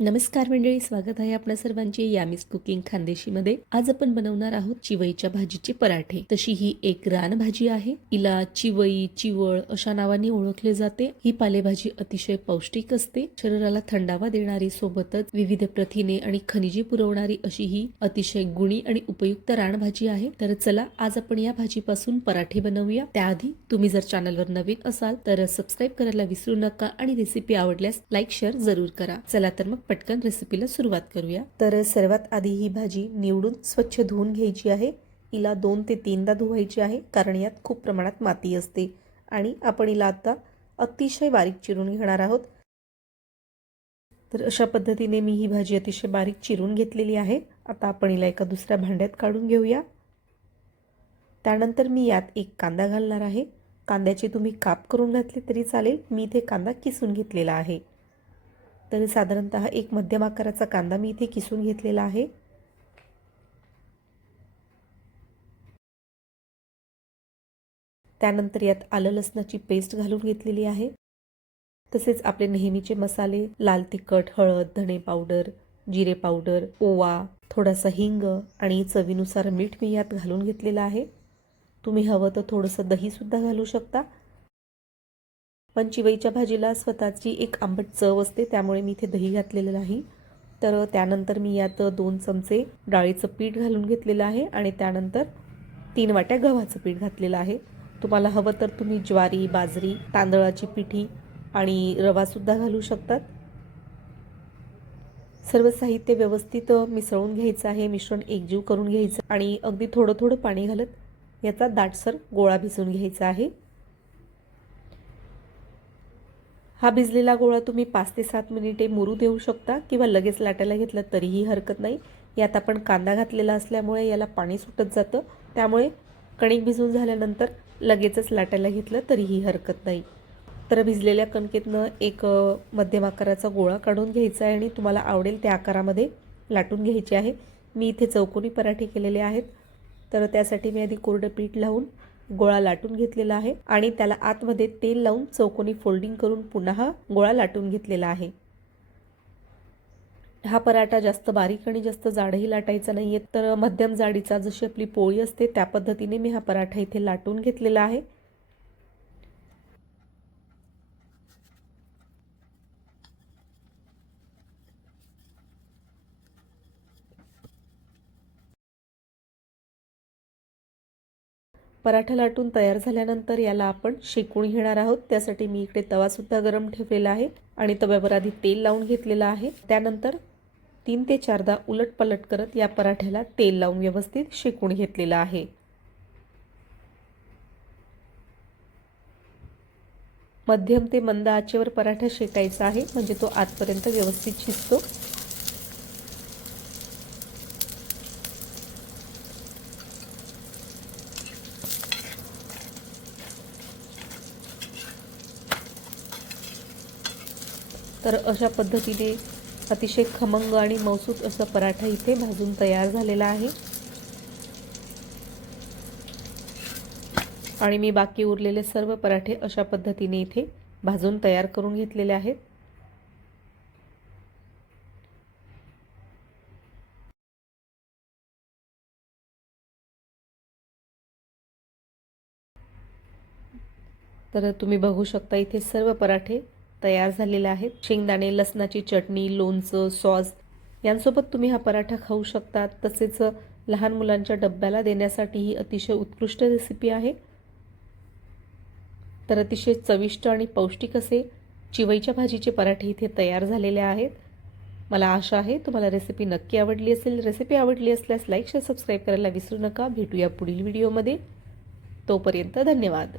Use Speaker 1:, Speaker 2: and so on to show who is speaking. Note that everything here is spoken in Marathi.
Speaker 1: नमस्कार मंडळी स्वागत आहे आपल्या सर्वांचे यामिस कुकिंग खानदेशीमध्ये. आज आपण बनवणार आहोत चिवईच्या भाजीचे पराठे. तशी ही एक रानभाजी आहे. हिला चिवई चिवळ अशा नावाने ओळखले जाते. ही पालेभाजी अतिशय पौष्टिक असते. शरीराला थंडावा देणारी सोबतच विविध प्रथिने आणि खनिजे पुरवणारी अशी ही अतिशय गुणी आणि उपयुक्त रानभाजी आहे. तर चला आज आपण या भाजीपासून पराठे बनवूया. त्याआधी तुम्ही जर चॅनलवर नवीन असाल तर सबस्क्राईब करायला विसरू नका आणि रेसिपी आवडल्यास लाईक शेअर जरूर करा. चला तर मग पटकन रेसिपीला सुरुवात करूया. तर सर्वात आधी ही भाजी निवडून स्वच्छ धुवून घ्यायची आहे. हिला दोन ते तीनदा धुवायची आहे कारण यात खूप प्रमाणात माती असते. आणि आपण हिला आता अतिशय बारीक चिरून घेणार आहोत. तर अशा पद्धतीने मी ही भाजी अतिशय बारीक चिरून घेतलेली आहे. आता आपण हिला एका दुसऱ्या भांड्यात काढून घेऊया. त्यानंतर मी यात एक कांदा घालणार आहे. कांद्याचे तुम्ही काप करून घातले तरी चालेल. मी इथे कांदा किसून घेतलेला आहे. तर साधारणत एक मध्यम आकाराचा कांदा मी इथे किसून घेतलेला आहे. त्यानंतर यात आलं लसणाची पेस्ट घालून घेतलेली आहे. तसेच आपले नेहमीचे मसाले लाल तिखट हळद धणे पावडर जिरे पावडर ओवा थोडासा हिंग आणि चवीनुसार मीठ मी यात घालून घेतलेलं आहे. तुम्ही हवं तर थोडंसं दहीसुद्धा घालू शकता. पण चिवईच्या भाजीला स्वतःची एक आंबट चव असते त्यामुळे मी इथे दही घातलेलं नाही. तर त्यानंतर मी यात दोन चमचे डाळीचं पीठ घालून घेतलेलं आहे आणि त्यानंतर तीन वाट्या गव्हाचं पीठ घातलेलं आहे. तुम्हाला हवं तर तुम्ही ज्वारी बाजरी तांदळाची पिठी आणि रवासुद्धा घालू शकतात. सर्व साहित्य व्यवस्थित मिसळून घ्यायचं आहे मिश्रण एकजीव करून घ्यायचं आणि अगदी थोडं थोडं पाणी घालत याचा दाटसर गोळा भिजून घ्यायचा आहे. हा भिजलेला गोळा तुम्ही पाच ते सात मिनिटे मुरू देऊ शकता किंवा लगेच लाटायला घेतलं तरीही हरकत नाही. यात आपण कांदा घातलेला असल्यामुळे याला पाणी सुटत जातं. त्यामुळे कणिक भिजून झाल्यानंतर लगेचच लाटायला घेतलं तरीही हरकत नाही. तर भिजलेल्या कणकेतनं एक मध्यम आकाराचा गोळा काढून घ्यायचा आहे आणि तुम्हाला आवडेल त्या आकारामध्ये लाटून घ्यायचे आहे. मी इथे चौकोनी पराठे केलेले आहेत. तर त्यासाठी मी आधी कोरडं पीठ लावून गोळा लाटून घेतलेला आहे आणि त्याला आतमध्ये तेल लावून चौकोनी फोल्डिंग करून पुन्हा गोळा लाटून घेतलेला आहे. हा पराठा जास्त बारीक आणि जास्त जाडही लाटायचा नाही आहे तर मध्यम जाडीचा जशी आपली पोळी असते त्या पद्धतीने मी हा पराठा इथे लाटून घेतलेला आहे. पराठा लाटून तयार झाल्यानंतर याला आपण शेकून घेणार आहोत. त्यासाठी मी इकडे तवासुद्धा गरम ठेवलेला आहे आणि तव्यावर आधी तेल लावून घेतलेलं आहे. त्यानंतर तीन ते चारदा उलट पलट करत या पराठ्याला तेल लावून व्यवस्थित शेकून घेतलेलं आहे. मध्यम ते मंद आचेवर पराठा शेकायचा आहे. म्हणजे तो आतपर्यंत व्यवस्थित शिजतो. तर अशा पद्धतीने अतिशय खमंग आणि मौसूत असा पराठा इथे भाजून तयार झालेला आहे. आणि मी बाकी उरलेले सर्व पराठे अशा पद्धतीने इथे भाजून तयार करून घेतलेले आहेत. तर तुम्ही बघू शकता इथे सर्व पराठे तयार झालेल्या आहेत. शेंगदाणे लसणाची चटणी लोणचं सॉस यांसोबत तुम्ही हा पराठा खाऊ शकता. तसेच लहान मुलांच्या डब्याला देण्यासाठी ही अतिशय उत्कृष्ट रेसिपी आहे. तर अतिशय चविष्ट आणि पौष्टिक असे चिवईच्या भाजीचे पराठे इथे तयार झालेले आहेत. मला आशा आहे तुम्हाला रेसिपी नक्की आवडली असेल. रेसिपी आवडली असल्यास लाईक शेअर सबस्क्राईब करायला विसरू नका. भेटूया पुढील व्हिडिओमध्ये तोपर्यंत धन्यवाद.